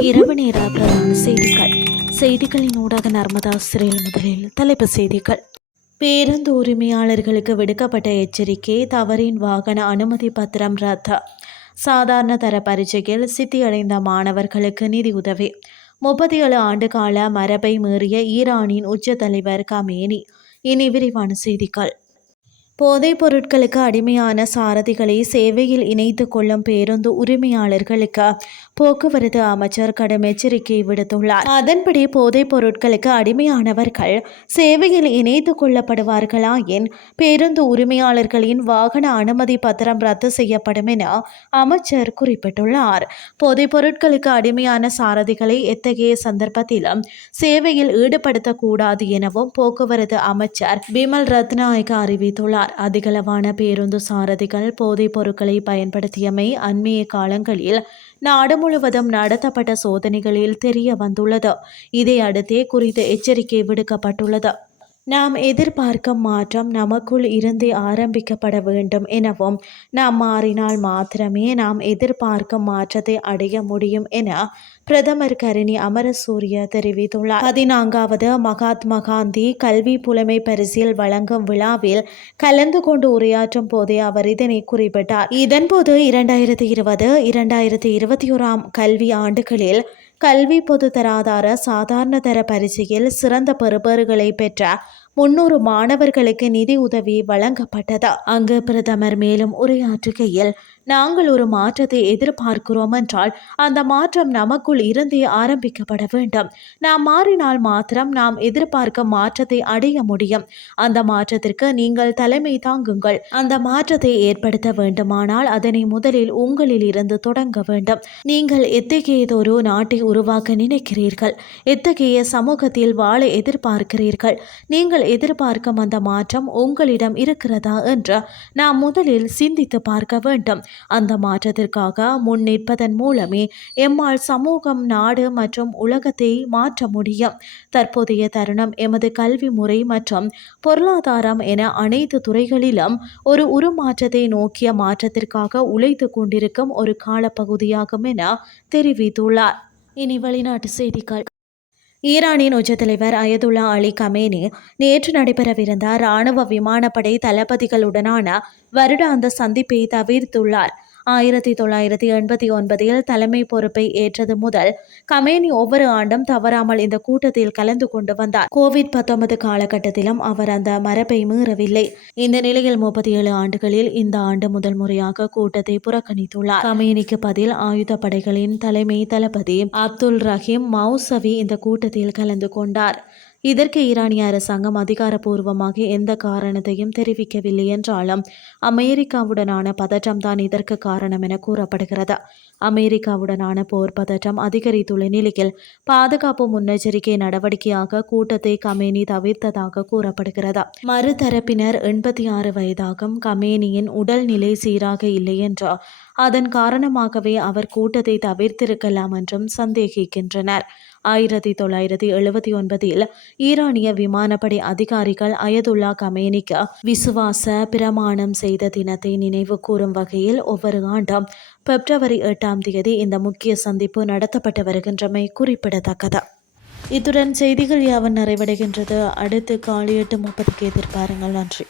இரவு நேர பிரதான செய்திகள். செய்திகளின் ஊடாக நர்மதா சிறையில் முதலில் தலைப்பு செய்திகள். பேருந்து உரிமையாளர்களுக்கு விடுக்கப்பட்ட எச்சரிக்கை தவறின் வாகன அனுமதி பத்திரம் ரத்து. சாதாரண தர பரீட்சையில் சித்தியடைந்த மாணவர்களுக்கு நிதி உதவி. முப்பத்தி ஏழு ஆண்டு கால மரபை மீறிய ஈரானின் உச்ச தலைவர் கமேனி. இனி விரிவான செய்திகள். போதைப் பொருட்களுக்கு அடிமையான சாரதிகளை சேவையில் இணைத்து கொள்ளும் பேருந்து உரிமையாளர்களுக்கு போக்குவரத்து அமைச்சர் கடும் எச்சரிக்கை விடுத்துள்ளார். அதன்படி போதைப் பொருட்களுக்கு அடிமையானவர்கள் சேவையில் இணைத்து கொள்ளப்படுவார்களாயின் பேருந்து உரிமையாளர்களின் வாகன அனுமதி பத்திரம் ரத்து செய்யப்படும் என அமைச்சர் குறிப்பிட்டுள்ளார். போதைப் பொருட்களுக்கு அடிமையான சாரதிகளை எத்தகைய சந்தர்ப்பத்திலும் சேவையில் ஈடுபடுத்தக்கூடாது எனவும் போக்குவரத்து அமைச்சர் பிமல் ரத்நாயக்க அறிவித்துள்ளார். அதிகளவான பேருந்து சாரதிகள் போதைப் பொருட்களை பயன்படுத்தியமை அண்மைய காலங்களில் நாடு முழுவதும் நடத்தப்பட்ட சோதனைகளில் தெரிய வந்துள்ளது. இதை அடுத்தே குறித்த எச்சரிக்கை விடுக்கப்பட்டுள்ளது. நாம் எதிர்பார்க்கும் மாற்றம் நமக்குள் இருந்தே ஆரம்பிக்கப்பட வேண்டும் எனவும் நாம் மாறினால் மாத்திரமே நாம் எதிர்பார்க்கும் மாற்றத்தை அடைய முடியும் என பிரதமர் கருணி அமரசூரிய தெரிவித்துள்ளார். பதினான்காவது மகாத்மா காந்தி கல்வி புலமை பரிசில் வழங்கும் விழாவில் கலந்து கொண்டு உரையாற்றும் போதே அவர் இதனை குறிப்பிட்டார். இதன்போது இரண்டாயிரத்தி இருபது இரண்டாயிரத்தி இருபத்தி ஓராம் கல்வி ஆண்டுகளில் கல்வி பொது தராதார சாதாரண தர பரீட்சையில் சிறந்த பெறுபேறுகளை பெற்ற முன்னூறு மாணவர்களுக்கு நிதி உதவி வழங்கப்பட்டது. அங்கு பிரதமர் மேலும் உரையாற்றுகையில் நாங்கள் ஒரு மாற்றத்தை எதிர்பார்க்கிறோம் என்றால் அந்த மாற்றம் நமக்குள் இருந்தே ஆரம்பிக்கப்பட வேண்டும். நாம் மாறினால் மாத்திரம் நாம் எதிர்பார்க்க மாற்றத்தை அடைய முடியும். அந்த மாற்றத்திற்கு நீங்கள் தலைமை தாங்குங்கள். அந்த மாற்றத்தை ஏற்படுத்த வேண்டுமானால் அதனை முதலில் உங்களில் இருந்து தொடங்க வேண்டும். நீங்கள் எத்தகையதொரு நாட்டை உருவாக்க நினைக்கிறீர்கள்? எத்தகைய சமூகத்தில் வாழ எதிர்பார்க்கிறீர்கள்? நீங்கள் எதிர்பார்க்கும் அந்த மாற்றம் உங்களிடம் இருக்கிறதா என்று நாம் முதலில் சிந்தித்து பார்க்க வேண்டும். அந்த மாற்றத்திற்காக முன் நிற்பதன் மூலமே எம்மால் சமூகம் நாடு மற்றும் உலகத்தை மாற்ற முடியும். தற்போதைய தருணம் எமது கல்வி முறை மற்றும் பொருளாதாரம் என அனைத்து துறைகளிலும் ஒரு உருமாற்றத்தை நோக்கிய மாற்றத்திற்காக உழைத்து கொண்டிருக்கும் ஒரு காலப்பகுதியாகும் என தெரிவித்துள்ளார். இனி வெளிநாட்டு செய்திகள். ஈரானின் உச்சத்தலைவர் அயதுல்லா அலி கமேனி நேற்று நடைபெறவிருந்த இராணுவ விமானப்படை தளபதிகளுடனான வருடாந்த சந்திப்பை தவிர்த்துள்ளார். ஆயிரத்தி தொள்ளாயிரத்தி எண்பத்தி ஒன்பதில் தலைமை பொறுப்பை ஏற்றது முதல் கமேனி ஒவ்வொரு ஆண்டும் தவறாமல் இந்த கூட்டத்தில் கலந்து கொண்டு வந்தார். கோவிட் பத்தொன்பது காலகட்டத்திலும் அவர் அந்த மரபை மீறவில்லை. இந்த நிலையில் முப்பத்தி ஏழு ஆண்டுகளில் இந்த ஆண்டு முதல் முறையாக கூட்டத்தை புறக்கணித்துள்ளார். கமேனிக்கு பதில் ஆயுத படைகளின் தலைமை தளபதி அப்துல் ரஹீம் மௌசவி இந்த கூட்டத்தில் கலந்து கொண்டார். இதற்கு ஈரானிய அரசாங்கம் அதிகாரப்பூர்வமாக எந்த காரணத்தையும் தெரிவிக்கவில்லை என்றாலும் அமெரிக்காவுடனான பதற்றம்தான் இதற்கு காரணம் என கூறப்படுகிறது. அமெரிக்காவுடனான போர் பதற்றம் அதிகரித்துள்ள நிலையில் பாதுகாப்பு முன்னெச்சரிக்கை நடவடிக்கையாக கூட்டத்தை கமேனி தவிர்த்ததாக கூறப்படுகிறது. மறுதரப்பினர் எண்பத்தி ஆறு வயதாகும். கமேனியின் உடல்நிலை சீராக இல்லை என்றோ அதன் காரணமாகவே அவர் கூட்டத்தை தவிர்த்திருக்கலாம் என்றும் சந்தேகிக்கின்றனர். ஆயிரத்தி தொள்ளாயிரத்தி எழுபத்தி ஒன்பதில் ஈரானிய விமானப்படை அதிகாரிகள் அயதுல்லா கமேனிக்கு விசுவாச பிரமாணம் செய்த தினத்தை நினைவு கூறும் வகையில் ஒவ்வொரு ஆண்டும் பிப்ரவரி எட்டாம் தேதி இந்த முக்கிய சந்திப்பு நடத்தப்பட்டு வருகின்றமை குறிப்பிடத்தக்கது. இத்துடன் செய்திகள் யாவன் நிறைவடைகின்றது. அடுத்து காலை எட்டு முப்பதுக்கு எதிர்பாருங்கள். நன்றி.